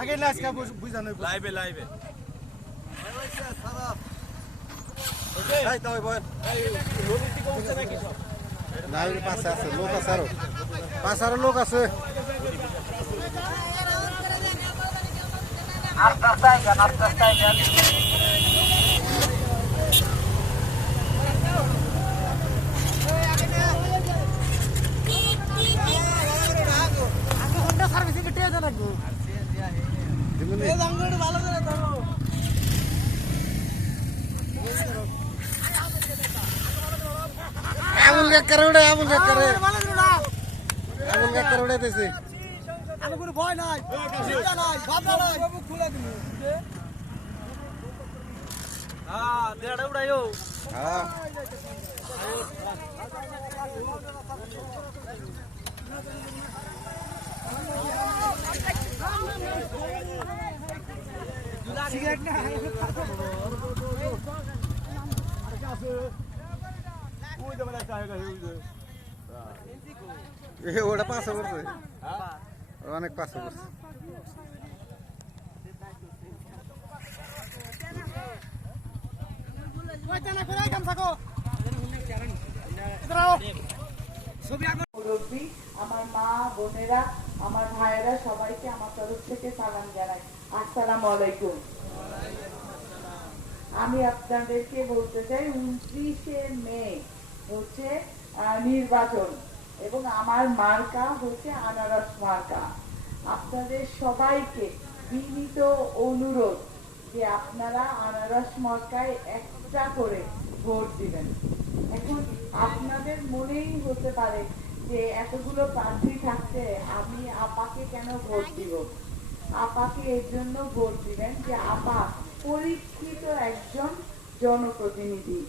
আগে লাস্কা বুঝানো লাইভে লাইভে পাশে আছে লোক আছে আরও পাশে আরও লোক আছে আমুল কাকার উড়ে আমুল কাকার আমুল কাকার উড়াইতেছে আমি কোনো ভয় নাই চিন্তা নাই ভাবনা নাই খুলে দিল হ্যাঁ দেড়া উড়াইও হ্যাঁ ওটা পাশে করছে অনেক পাশে করছে আমার মা, বোনেরা, আমার ভাইয়েরা সবাইকে আমার তরফ থেকে সালাম জানাই। আসসালাম আলাইকুম। আমি আপনাদেরকে বলতে চাই, উনত্রিশে মে হচ্ছে নির্বাচন। এবং আমার মার্কা হচ্ছে আনারস মার্কা। আপনাদের সবাইকে বিনীত অনুরোধ যে আপনারা আনারস মার্কায় একটা করে ভোট দিবেন। এখন আপনাদের মনেই হতে পারে যে এতগুলো প্রার্থী থাকতে আমি আপাকে কেন ভোট দিব? আপাকে এর জন্য ভোট দিবেন যে আপা পরীক্ষিত একজন জনপ্রতিনিধি।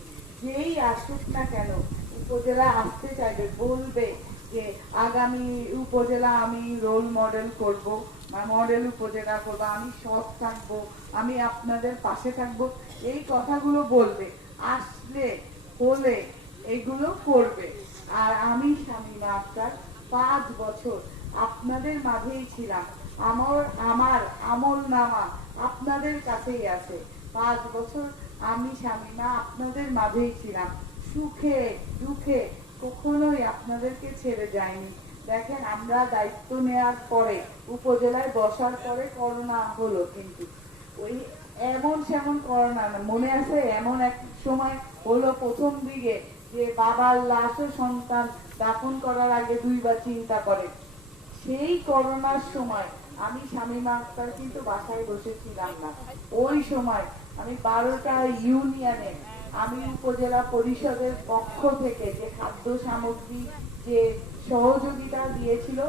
যেই আসুক না কেন উপজেলা আসতে চাইবে, বলবে যে আগামী উপজেলা আমি রোল মডেল করব মডেল উপজেলা করব, আমি সৎ থাকব, আমি আপনাদের পাশে থাকব। এই কথাগুলো বলবে, আসলে হলে এগুলো করবে। আর আমি শামিমা আক্তার পাঁচ বছর আপনাদের মাঝেই ছিলাম। আমার আমার আমল নামা আপনাদের কাছেই আছে। পাঁচ বছর আমি শামিমা আপনাদের মাঝেই ছিলাম। সুখে, দুঃখে কখনোই আপনাদেরকে ছেড়ে যায়নি। দেখেন, আমরা দায়িত্ব নেওয়ার পরে উপজেলায় বসার পরে করোনা হলো কিন্তু। ওই এমন সেমন করোনা মনে আছে? এমন এক সময় হলো প্রথম দিকে যে বাবার লাশও সন্তান দাফন করার আগে দুইবার চিন্তা করে। সেই করোনার সময় আমি স্বামী আক্তার কিন্তু বাসায় বসেছিলাম না। ওই সময় আমি বারোটা ইউনিয়নে আমি উপজেলা পরিষদের পক্ষ থেকে যে খাদ্য সামগ্রী যে সহযোগিতা দিয়েছিল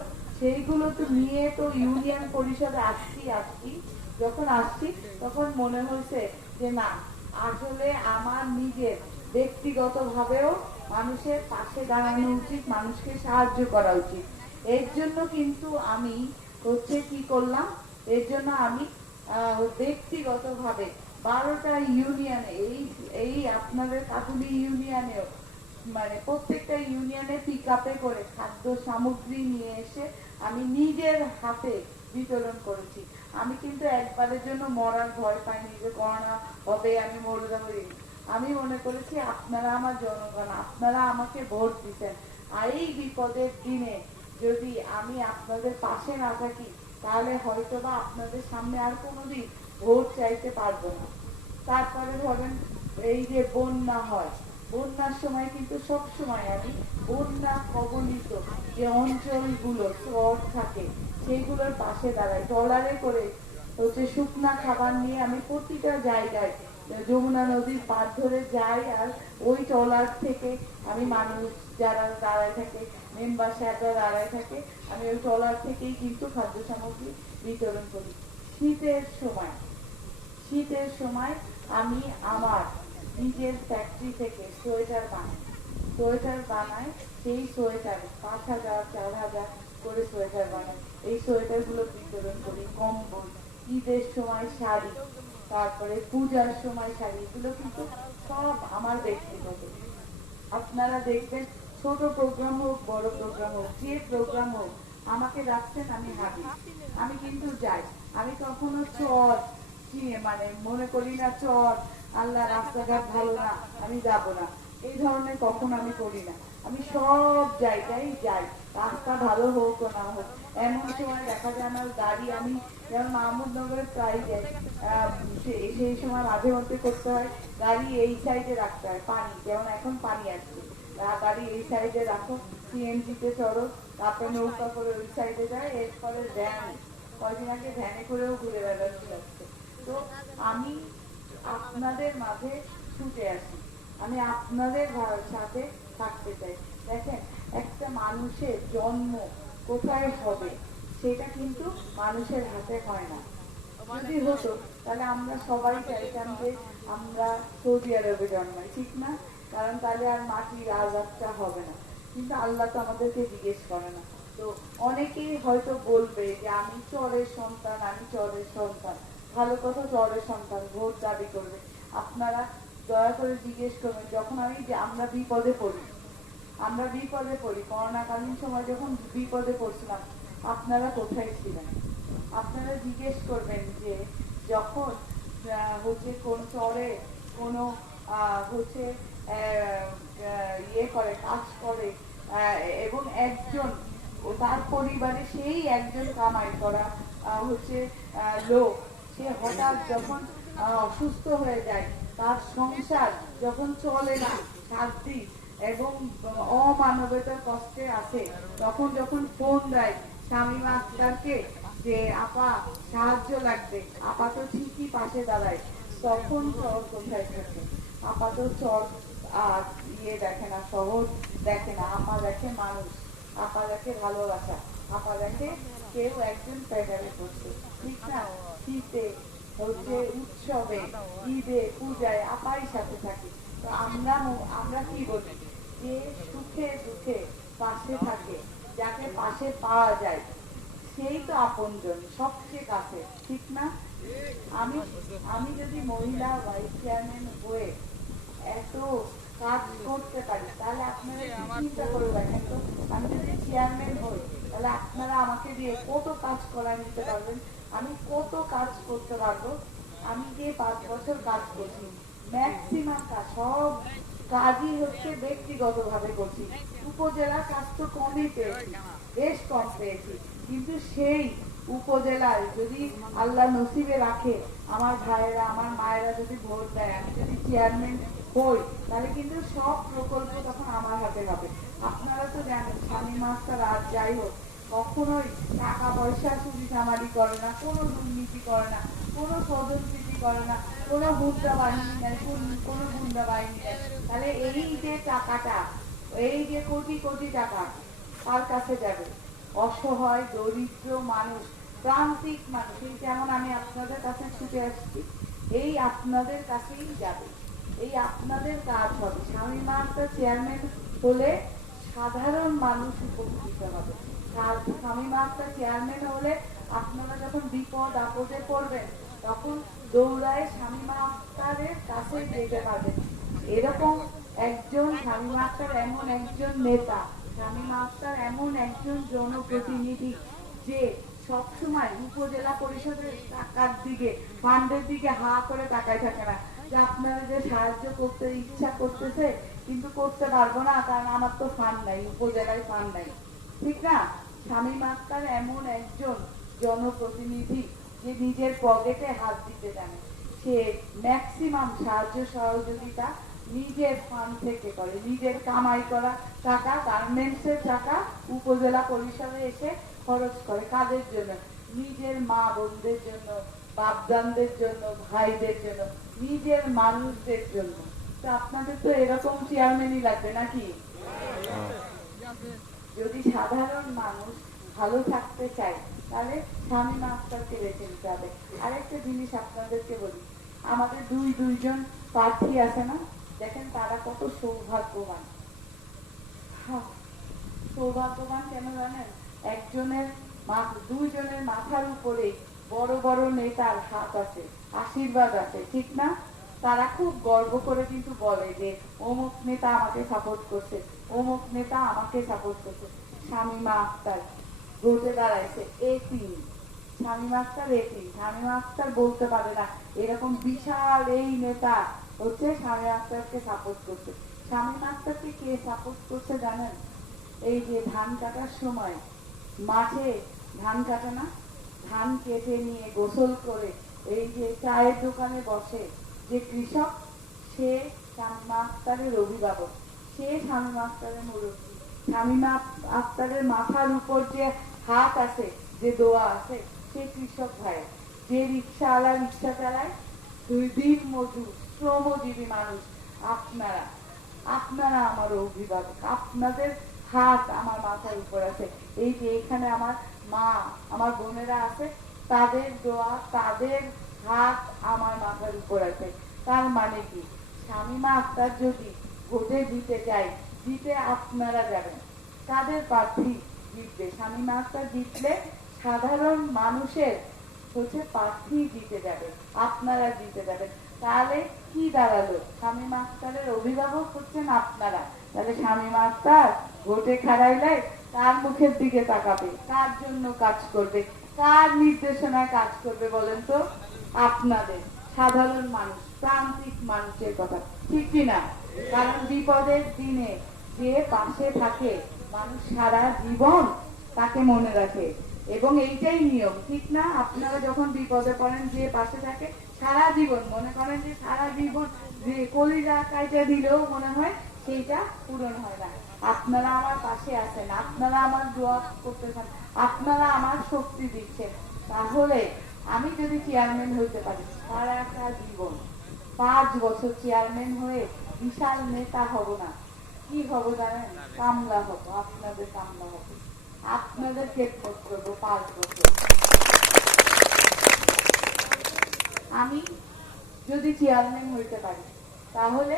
সেইগুলো তো নিয়ে তো ইউনিয়ন পরিষদে আসছি আসছি। যখন আসছি তখন মনে হয়েছে যে না আসলে আমার নিজের ব্যক্তিগতভাবেও মানুষের পাশে দাঁড়ানো উচিত মানুষকে সাহায্য করা উচিত। এর জন্য কিন্তু আমি হচ্ছে কি করলাম? এর জন্য আমি আহ, ব্যক্তিগতভাবে বারোটা ইউনিয়নে এই এই আপনাদের কাকুলি ইউনিয়নেও মানে প্রত্যেকটা ইউনিয়নে পিক করে খাদ্য সামগ্রী নিয়ে এসে আমি নিজের হাতে বিতরণ করেছি। আমি কিন্তু একবারের জন্য মরার ভয় পাইনি যে করোনা হবে, আমি মরে যাব আমি মনে করেছি আপনারা আমার জনগণ, আপনারা আমাকে ভোট দিচ্ছেন আর এই বিপদের দিনে যদি আমি আপনাদের পাশে না থাকি, তাহলে হয়তো বা আপনাদের সামনে আর কোনোদিন ভোট চাইতে পারব না। তারপরে ধরেন এই যে বন্যা হয়, বন্যার সময় কিন্তু সব সময় আমি বন্যা কবলিত যে অঞ্চলগুলো শহর থাকে সেইগুলোর পাশে দাঁড়াই। ট্রলারে করে হচ্ছে শুকনা খাবার নিয়ে আমি প্রতিটা জায়গায় যমুনা নদীর পার ধরে যাই আর ওই ট্রলার থেকে আমি মানুষ যারা দাঁড়ায় থাকে মেম্বার সাহেবরা দাঁড়ায় থাকে, আমি ওই ট্রলার থেকেই কিন্তু খাদ্য সামগ্রী বিতরণ করি। শীতের সময় শীতের সময় আমি আমার নিজের ফ্যাক্টরি থেকে সোয়েটার বানাই। সোয়েটার বানাই, সেই সোয়েটার পাঁচ হাজার, চার হাজার করে সোয়েটার বানাই। এই সোয়েটারগুলো বিতরণ করি, কম্বল, ঈদের সময় শাড়ি, তারপরে পূজার সময় শাড়ি, এগুলো কিন্তু সব আমার ব্যক্তিগত। আপনারা দেখবেন, ছোট প্রোগ্রাম হোক, বড় প্রোগ্রাম হোক, যে প্রোগ্রাম হোক, আমাকে রাখছেন আমি হাবি আমি কিন্তু যাই। আমি কখনো কি মানে মনে করি না চর আল্লাহ রাস্তাঘাট ভালো না, আমি যাব না। এই ধরনের কখনো আমি করি না। আমি সব জায়গায় যাই, রাস্তা ভালো হোক না হোক। এমন সময় দেখা যায় আমার গাড়ি, আমি যেমন মাহমুদনগরে প্রায় যাই সেই সময় মাঝে মধ্যে করতে হয়, গাড়ি এই সাইডে রাখতে হয়, পানি, যেমন এখন পানি আসছে। গাড়ি এই সাইডে রাখো সিএনজি তে চড়ো, তারপরে নৌকা করে ওই সাইডে যায়, এরপরে ভ্যান কয়দিন আগে ভ্যানে করেও ঘুরে বেড়াচ্ছি। আজকে তো আমি আপনাদের মাঝে ছুটে আসি। আমি আপনাদের সাথে থাকতে চাই। দেখেন, একটা মানুষের জন্ম কোথায় হবে, সেটা কিন্তু মানুষের হাতে হয় না। যদি হতো, তাহলে আমরা সবাই চাইতাম যে আমরা সৌদি আরবে জন্মাই, ঠিক না? কারণ তাহলে আর মাটির আজাদটা হবে না। কিন্তু আল্লাহ তো আমাদেরকে জিজ্ঞেস করে না। তো অনেকেই হয়তো বলবে যে, আমি চরের সন্তান, আমি চরের সন্তান। ভালো কথা চরের সন্তান ভোট দাবি করবে। আপনারা দয়া করে জিজ্ঞেস করবেন, যখন আমি যে আমরা বিপদে পড়ি, আমরা বিপদে পড়ি, করোনাকালীন সময় যখন বিপদে পড়ছিলাম, আপনারা কোথায় ছিলেন? আপনারা জিজ্ঞেস করবেন যে যখন হচ্ছে কোন চরে কোনো হচ্ছে ইয়ে করে, কাজ করে এবং একজন তার পরিবারে সেই একজন কামাই করা হচ্ছে লোক সে হঠাৎ যখন অসুস্থ হয়ে যায়, তার সংসার যখন চলে না দিন এবং অমানবতার কষ্টে আছে তখন যখন ফোন দেয়, স্বামী মাস্টারকে যে, আপা, সাহায্য লাগবে, আপা তো ঠিকই পাশে দাঁড়ায়। তখন চর কোথায় থাকে? আপা তো চর আর ইয়ে দেখে না, শহর দেখে না, আপা দেখে মানুষ, আপা দেখে ভালোবাসা, আপা দেখে কেউ একজন প্যাডালে করছে ঠিক না? শীতে, হচ্ছে উৎসবে, ঈদে, পূজায় আপাই সাথে থাকি। তো আমরা আমরা কি বলি? যে সুখে দুঃখে পাশে থাকে, যাকে পাশে পাওয়া যায়, সেই তো আপনজন সবচেয়ে কাছে, ঠিক না? আমি আমি যদি মহিলা ভাইস চেয়ারম্যান হয়ে এত কাজ করতে পারি, তাহলে আপনারা চিন্তা করে দেখেন তো? আমি যদি চেয়ারম্যান হই, তাহলে আপনারা আমাকে দিয়ে কত কাজ করা নিতে পারবেন? আমি কত কাজ করতে পারব? আমি যে পাঁচ বছর কাজ করছি ম্যাক্সিমাম কাজ সব কাজই হচ্ছে ব্যক্তিগতভাবে করছি। উপজেলা তো কমই পেয়েছি, বেশ কম পেয়েছি। কিন্তু সেই উপজেলায় যদি আল্লাহ নসিবে রাখে, আমার ভাইয়েরা, আমার মায়েরা যদি ভোট দেয়, আমি যদি চেয়ারম্যান হই, তাহলে কিন্তু সব প্রকল্প তখন আমার হাতে হবে। আপনারা তো জানেন, স্বামী মাস্টার আর যাই হোক কখনোই টাকা পয়সা চুরি চামারি করে না, কোনো দুর্নীতি করে না, কোনো পদোন্নতি করে না, কোনো হুন্ডা বাহিনী নেই, কোনো গুন্ডা বাহিনী নেই। তাহলে এই যে টাকাটা, এই যে কোটি কোটি টাকা কার কাছে যাবে? অসহায়, দরিদ্র মানুষ, প্রান্তিক মানুষ, এই যেমন আমি আপনাদের কাছে ছুটে আসছি, এই আপনাদের কাছেই যাবে। এই আপনাদের কাজ হবে। স্বামী মার্কা চেয়ারম্যান হলে সাধারণ মানুষ উপকৃত হবে। আপনারা যখন বিপদ, আপদে তখন দৌড়ায় স্বামী কাছে এরকম একজন স্বামী এমন একজন নেতা এমন একজন জনপ্রতিনিধি যে সবসময় উপজেলা পরিষদের টাকার দিকে ফান্ডের দিকে হা করে তাকায় থাকে না। যে আপনারা যে সাহায্য করতে, ইচ্ছা করতেছে, কিন্তু করতে পারব না, কারণ আমার তো ফান্ড নাই, উপজেলায় ফান্ড নাই। ঠিক না স্বামী মাস্টার এমন একজন জনপ্রতিনিধি যে নিজের পকেটে হাত দিতে জানে। সে ম্যাক্সিমাম সাহায্য সহযোগিতা নিজের ফান্ড থেকে করে, নিজের কামাই করা টাকা গার্মেন্টসের টাকা উপজেলা পরিষদে এসে খরচ করে কাদের জন্য? নিজের মা বোনদের জন্য, বাপদানদের জন্য, ভাইদের জন্য, নিজের মানুষদের জন্য। তো আপনাদের তো এরকম চেয়ারম্যানই লাগবে নাকি? যদি সাধারণ মানুষ ভালো থাকতে চায়, তাহলে স্বামী মাস্টারকে বেছে নিতে হবে। আরেকটা জিনিস আপনাদেরকে বলি, আমাদের দুই দুইজন প্রার্থী আছে না? দেখেন তারা কত সৌভাগ্যবান। সৌভাগ্যবান কেন জানেন? একজনের দুইজনের মাথার উপরে বড় বড় নেতার হাত আছে, আশীর্বাদ আছে, ঠিক না? তারা খুব গর্ব করে কিন্তু বলে যে, অমুক নেতা আমাকে সাপোর্ট করছে, অমুক নেতা আমাকে সাপোর্ট করছে। শামিমা আক্তার ভোটে দাঁড়াইছে, এ তিন শামিমা আক্তার এ তিন শামিমা আক্তার বলতে পারে না, এরকম বিশাল এই নেতা হচ্ছে শামিমা আক্তারকে সাপোর্ট করছে। শামিমা আক্তারকে কে সাপোর্ট করছে জানেন? এই যে ধান কাটার সময়, মাঠে ধান কাটে না? ধান কেটে নিয়ে গোসল করে এই যে চায়ের দোকানে বসে যে কৃষক, সে শামিমা আক্তারের অভিভাবক। সে শামিমা আক্তারের মুরব্বী। শামিমা আক্তারের মাথার উপর যে হাত আছে, যে দোয়া আছে, সে কৃষক ভাই যে রিক্সাওয়ালা রিক্সা চালায়, দুই দিন মজুর, শ্রমজীবী মানুষ। আপনারা আপনারা আমার অভিভাবক, আপনাদের হাত আমার মাথার উপর আছে। এই যে এখানে আমার মা, আমার বোনেরা আছে, তাদের দোয়া, তাদের হাত আমার মাথার উপর আছে। তার মানে কি? শামিমা আক্তার যদি ভোটে জিতে যায়, জিতে আপনারা যাবেন। তাদের প্রার্থী জিতবে। শামিমা আক্তার জিতলে সাধারণ মানুষের হচ্ছে প্রার্থী জিতে যাবে, আপনারা জিতে যাবেন। তাহলে কি দাঁড়াল? শামীমা আক্তারের অভিভাবক হচ্ছেন আপনারা। তাহলে শামীমা আক্তার ভোটে খারাইলে তার মুখের দিকে তাকাবে, তার জন্য কাজ করবে কার নির্দেশনায় কাজ করবে, বলেন তো। আপনাদের, সাধারণ মানুষ, প্রান্তিক মানুষের কথা। ঠিক কিনা? কারণ বিপদের দিনে যে পাশে থাকে, মানুষ সারা জীবন তাকে মনে রাখে। এবং এইটাই নিয়ম, ঠিক না? আপনারা যখন বিপদে পড়েন, যে পাশে থাকে, সারা জীবন, মনে করেন যে সারা জীবন যে কলিজা কাইটা দিলেও মনে হয় সেইটা পূরণ হয় না। আপনারা আমার পাশে আছেন, আপনারা আমার দোয়া করতেছেন আপনারা আমার শক্তি দিচ্ছেন। তাহলে আমি যদি চেয়ারম্যান হইতে পারি সারাটা জীবন, পাঁচ বছর চেয়ারম্যান হয়ে বিশাল নেতা হব না। কি হব জানেন? কামলা হব, আপনাদের কামলা হব। আপনাদের খেদমত করব পাঁচ বছর। আমি যদি চেয়ারম্যান হইতে পারি, তাহলে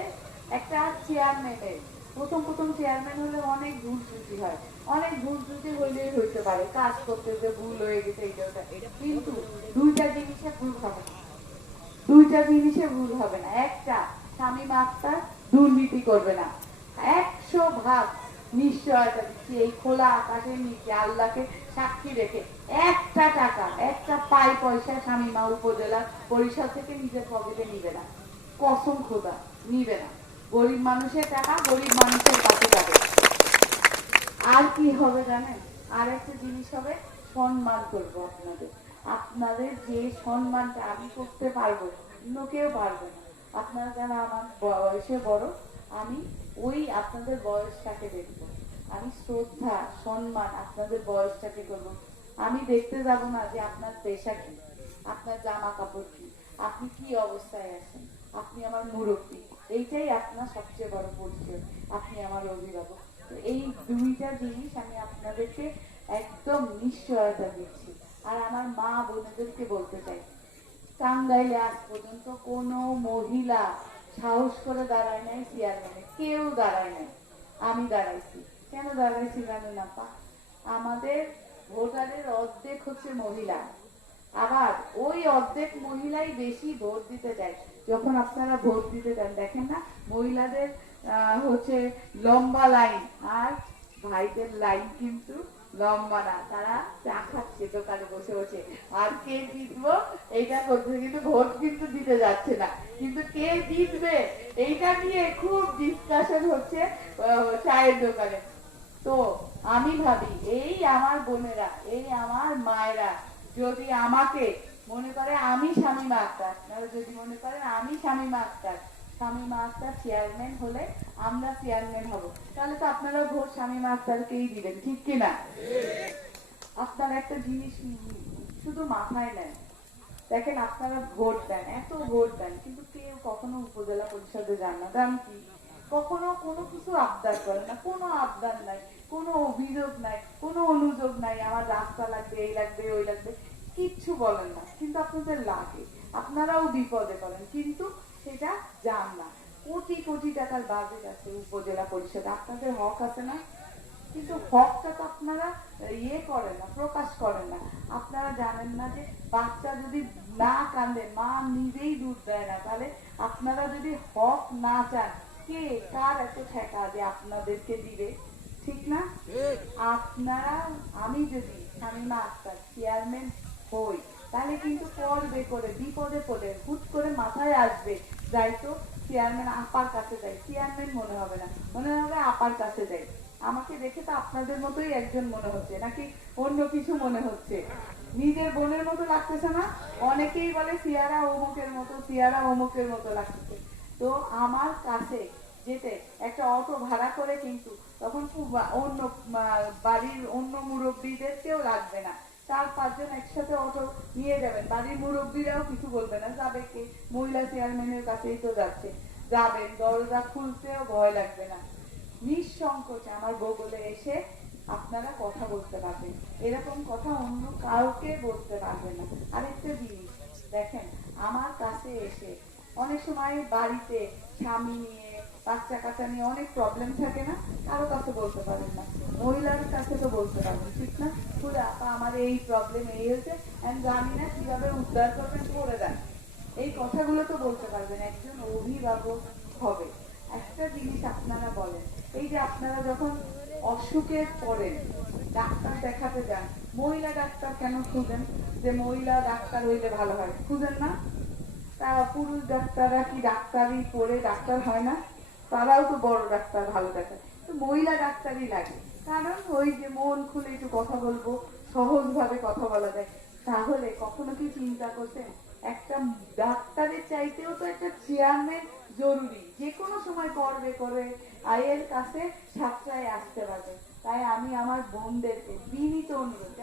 একটা চেয়ারম্যানের প্রথম প্রথম চেয়ারম্যান হলে অনেক ভুল ত্রুটি হয়। অনেক ভুল ত্রুটি হইলেই হইতে পারে। কাজ করতে যে ভুল হয়ে গেছে, এইটা ওটা। কিন্তু দুইটা জিনিসে ভুল হবে না। দুইটা জিনিসে ভুল হবে না। একটা, স্বামী মাত্রা দুর্নীতি করবে না। একশো ভাগ নিশ্চয়তা দিচ্ছি। এই খোলা আকাশের নিচে আল্লাহকে সাক্ষী রেখে একটা টাকা, একটা পাই পয়সা স্বামীমা উপজেলা পরিষদ থেকে নিজের পকেটে নিবে না। কসম খোদা, নিবে না। গরিব মানুষের টাকা, গরিব মানুষের কাছে যাবে। আর কি হবে জানেন? আর একটা জিনিস হবে, সম্মান করব আপনাদের। আপনাদের যে সম্মানটা আমি করতে পারব অন্য কেউ পারবে না। আপনারা যারা আমার বয়সে বড়, আমি ওই আপনাদের বয়সটাকে দেখব। আমি শ্রদ্ধা, সম্মান আপনাদের বয়সটাকে করব। আমি দেখতে যাব না যে আপনার পেশা কি, আপনার জামা কাপড় কি, আপনি কি অবস্থায় আছেন, আপনি আমার মুরব্বী। এইটাই আপনার সবচেয়ে বড় পরিচয়। আপনি আমার অভিভাবক। তো এই দুইটা জিনিস আমি আপনাদেরকে একদম নিশ্চয়তা দিচ্ছি। আর আমার মা বোনেদেরকে বলতে চাই, টাঙ্গাইলে আজ পর্যন্ত কোনো মহিলা সাহস করে দাঁড়ায় নাই চেয়ারম্যানে কেউ দাঁড়ায় নাই। আমি দাঁড়াইছি। কেন দাঁড়াইছি জানেন আপা আমাদের ভোটারের অর্ধেক হচ্ছে মহিলা। আবার ওই অর্ধেক মহিলাই বেশি ভোট দিতে চায়। যখন আপনারা ভোট দিতে চান দেখেন না, মহিলাদের হচ্ছে লম্বা লাইন, আর ভাইদের লাইন কিন্তু লম্বা না, তারা চা খাচ্ছে দোকানে বসে বসে। আর কে জিতবো, এইটা করছে কিন্তু ভোট কিন্তু দিতে যাচ্ছে না। কিন্তু কে জিতবে, এইটা নিয়ে খুব ডিসকাশন হচ্ছে চায়ের দোকানে। তো আমি ভাবি, এই আমার বোনেরা, এই আমার মায়েরা, যদি আমাকে মনে করে আমি শামীমা আক্তার আপনারা যদি মনে করেন, আমি শামীমা আক্তার শামীমা আক্তার চেয়ারম্যান হলে আমরা চেয়ারম্যান হব। তাহলে তো আপনারা ভোট শামীমা আক্তারকেই দিবেন, ঠিক কিনা আপনারা একটা জিনিস, শুধু মাথায় নেন। দেখেন আপনারা ভোট দেন, এত ভোট দেন, কিন্তু কেউ কখনো উপজেলা পরিষদে যান না। কারণ কি? কখনো কোনো কিছু আবদার করেন না। কোনো আবদার নাই, কোনো অভিযোগ নাই, কোনো অনুযোগ নাই। আমার রাস্তা লাগবে, এই লাগবে, ওই লাগবে। কিচ্ছু বলেন না কিন্তু আপনাদের লাগে। আপনারাও বিপদে পড়েন কিন্তু সেটা যান না। কোটি কোটি টাকার বাজেট আছে উপজেলা পরিষদে আপনাদের হক আছে না? কিন্তু হকটা তো আপনারা ইয়ে করেন না প্রকাশ করেন না। আপনারা জানেন না যে বাচ্চা যদি না কান্দে মা নিজেই দুধ দেয় না তাহলে আপনারা যদি হক না চান কে কার এত ঠেকা যে আপনাদেরকে দিবে? ঠিক না? আপনারা আমি যদি শামিমা আক্তার চেয়ারম্যান হই তাহলে কিন্তু করবে করে, বিপদে পড়ে, হুট করে মাথায় আসবে। যাই তো চেয়ারম্যান আপার কাছে যাই চেয়ারম্যান মনে হবে না। মনে হবে আপার কাছে যাই আমাকে দেখে তো আপনাদের মতোই একজন মনে হচ্ছে, নাকি অন্য কিছু মনে হচ্ছে? নিজের বোনের মতো লাগতেছে না? অনেকেই বলে সিয়ারা অমুকের মতো, সিয়ারা অমুকের মতো লাগতেছে। তো আমার কাছে যেতে একটা অটো ভাড়া করে কিন্তু তখন অন্য বাড়ির অন্য মুরব্বীদেরকেও লাগবে না। চার পাঁচজন একসাথে অটো নিয়ে যাবেন। বাড়ির মুরব্বীরাও কিছু বলবে না। যাবে কে? মহিলা চেয়ারম্যানের কাছেই তো যাচ্ছে। যাবেন, দরজা খুলতেও ভয় লাগবে না। নিঃসংকোচে আমার বগলে এসে আপনারা কথা বলতে পারবেন। এরকম কথা অন্য কাউকে বলতে পারবেন না। আরেকটা জিনিস, দেখেন, আমার কাছে এসে অনেক সময় বাড়িতে স্বামী নিয়ে বাচ্চা কাচ্চা নিয়ে অনেক প্রবলেম থাকে না, কারও কাছে বলতে পারেন না। মহিলার কাছে তো বলতে পারবেন ঠিক না? খুলে আপা, আমার এই প্রবলেম এই হয়েছে জানি না কীভাবে উদ্ধার করবেন, করে দেন। এই কথাগুলো তো বলতে পারবেন, একজন অভিভাবক হবে। একটা জিনিস আপনারা বলেন, এই যে আপনারা যখন অসুখে পড়েন, ডাক্তার দেখাতে যান, মহিলা ডাক্তার কেন খুঁজেন? যে মহিলা ডাক্তার হইলে ভালো হয়। খুঁজেন না? তা পুরুষ ডাক্তাররা কি ডাক্তারি পড়ে, ডাক্তার হয় না? তারাও তো বড় ডাক্তার, ভালো ডাক্তার। তো মহিলা ডাক্তারই লাগে। কারণ ওই যে মন খুলে একটু কথা বলব সহজ ভাবে কথা বলা যায়। তাহলে কখনো কি চিন্তা করছেন? একটা ডাক্তারের চাইতেও তো একটা চেয়ারম্যান জরুরি। যে কোনো সময় করবে করে আয়ের কাছে সাতটায় আসতে পারবে। তাই আমি আমার বোনদেরকে বিনীত অনুরোধ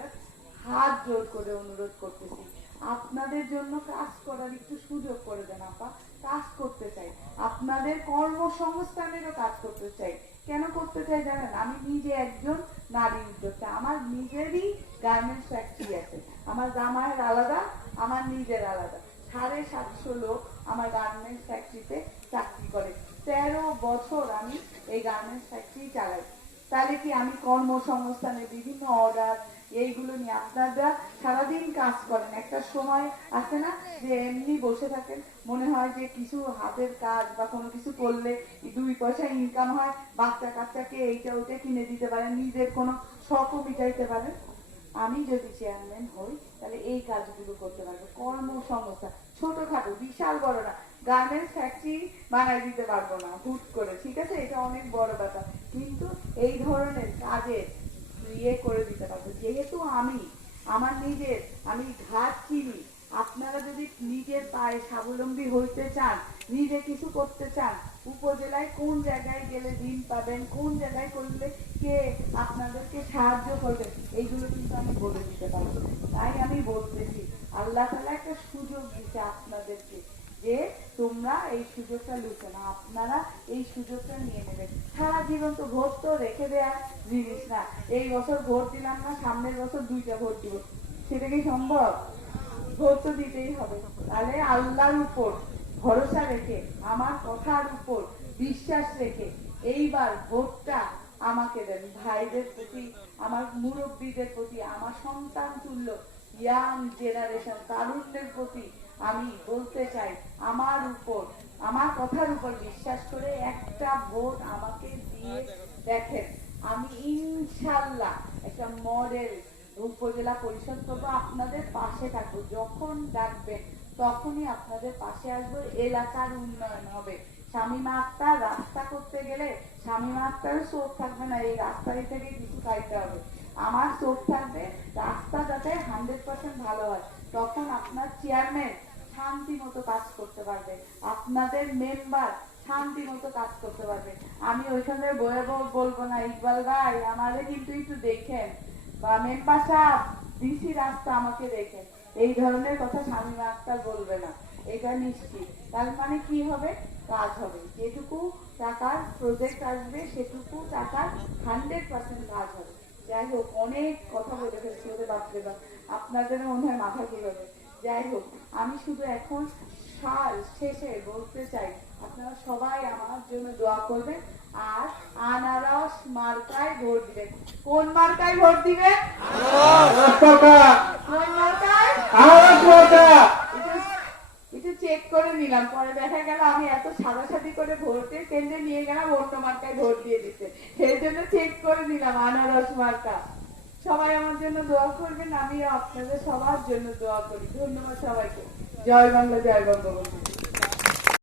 হাত জোর করে অনুরোধ করতেছি। আপনাদের জন্য কাজ করার একটু সুযোগ করে দেন, আপা। কাজ করতে চাই। আপনাদের কর্মসংস্থানেরও কাজ করতে চাই। কেন করতে চাই জানেন? আমি নিজে একজন নারী উদ্যোক্তা। আমার নিজেরই গার্মেন্টস ফ্যাক্টরি আছে। আমার জামাইয়ের আলাদা, আমার নিজের আলাদা। সাড়ে সাতশো লোক আমার গার্মেন্টস ফ্যাক্টরিতে চাকরি করে। তেরো বছর আমি এই গার্মেন্টস ফ্যাক্টরি চালাই। তাহলে কি আমি কর্মসংস্থানের বিভিন্ন অর্ডার এইগুলো নিয়ে আপনারা সারাদিন কাজ করেন। একটা সময় আছে না যে এমনি বসে থাকেন মনে হয় যে কিছু হাতের কাজ বা কোনো কিছু করলে দুই পয়সা ইনকাম হয় বাচ্চা কাচ্চাকে এইটা ওইটা কিনে দিতে পারেন নিজের কোনো শখও মিটাইতে পারেন আমি যদি চেয়ারম্যান হই, তাহলে এই কাজগুলো করতে পারব। কর্মসংস্থা ছোটখাটো, বিশাল বড় না গার্মেন্টস ফ্যাক্টরি বানাই দিতে পারব না, হুট করে, ঠিক আছে? এটা অনেক বড় ব্যাপার। কিন্তু এই ধরনের কাজে ইয়ে করে দিতে পারব। যেহেতু আমি, আমার নিজের, আমি ঘাট চিনি আপনারা যদি নিজের পায়ে স্বাবলম্বী হইতে চান, নিজে কিছু করতে চান, উপজেলায় কোন জায়গায় গেলে ঋণ পাবেন, কোন জায়গায় করলে কে আপনাদেরকে সাহায্য করবে, এইগুলো কিন্তু আমি বলে দিতে পারব তাই আমি বলতেছি, আল্লাহ তালা একটা সুযোগ দিচ্ছে আপনাদেরকে যে তোমরা এই সুযোগটা লুচো না, আপনারা এই সুযোগটা নিয়ে নেবেন। সারা জীবন তো ভোট তো রেখে দেয়া জিনিস না। এই বছর ভোট দিলাম না, সামনের বছর দুইটা ভোট দিব। সেটা কি সম্ভব? ভোট দিতেই হবে। তাহলে আল্লাহর উপর ভরসা রেখে, আমার কথার উপর বিশ্বাস রেখে এইবার ভোটটা আমাকে দেন। ভাইদের প্রতি, আমার মুরব্বীদের প্রতি, আমার সন্তান তুল্য, ইয়াং জেনারেশন তারুণ্যের প্রতি আমি বলতে চাই, আমার উপর, আমার কথার উপর বিশ্বাস করে একটা ভোট আমাকে দিয়ে দেখেন। আমি ইনশাল্লাহ একটা মডেল উপজেলা পরিষদ করব আপনাদের পাশে থাকব। যখন ডাকবেন তখনই আপনাদের পাশে আসব। এলাকার উন্নয়ন হবে। শামীমা আক্তার, রাস্তা করতে গেলে শামীমা আক্তারের চোখ থাকবে না, এই রাস্তায় থেকে কিছু খাইতে হবে। আমার চোখ থাকবে, রাস্তা যাতে হান্ড্রেড পার্সেন্ট ভালো হয়। তখন আপনার চেয়ারম্যান শান্তি মতো কাজ করতে পারবে। আপনাদের মেম্বার শান্তি মতো কাজ করতে পারবে। আমি ওইখানে বয়ে বলব না, ইকবাল ভাই, আমারে কিন্তু একটু দেখেন। বা মেম্বার সাহেব ডিসি রাস্তা আমাকে দেখেন এই ধরনের কথা শামীমা আক্তার বলবে না। এটা নিশ্চিত। তার মানে কি হবে? কাজ হবে। যেটুকু টাকার প্রজেক্ট আসবে, সেটুকু টাকার হান্ড্রেড পার্সেন্ট কাজ হবে। যাই হোক, অনেক কথা বলে ফেলছি ওদের বাপরে বাপ। আপনাদের মনে হয় মাথা ঘুরবে যাই হোক, আমি শুধু এখন সাল শেষে বলতে চাই, আপনারা সবাই আমার জন্য দোয়া করবেন। আর আনারস মার্কায় ভোট দিবেন কোন মার্কায় ভোট দিবেন চেক করে নিলাম, পরে দেখা গেল আমি এত সাদাসাদি করে ভোটের কেন্দ্রে নিয়ে গেলাম, অন্য মার্কায় ভোট দিয়ে দিতে সেই জন্য চেক করে নিলাম আনারস মার্কা। সবাই আমার জন্য দোয়া করবেন, আমিও আপনাদের সবার জন্য দোয়া করি। ধন্যবাদ সবাইকে। জয় বাংলা, জয় বঙ্গবন্ধু।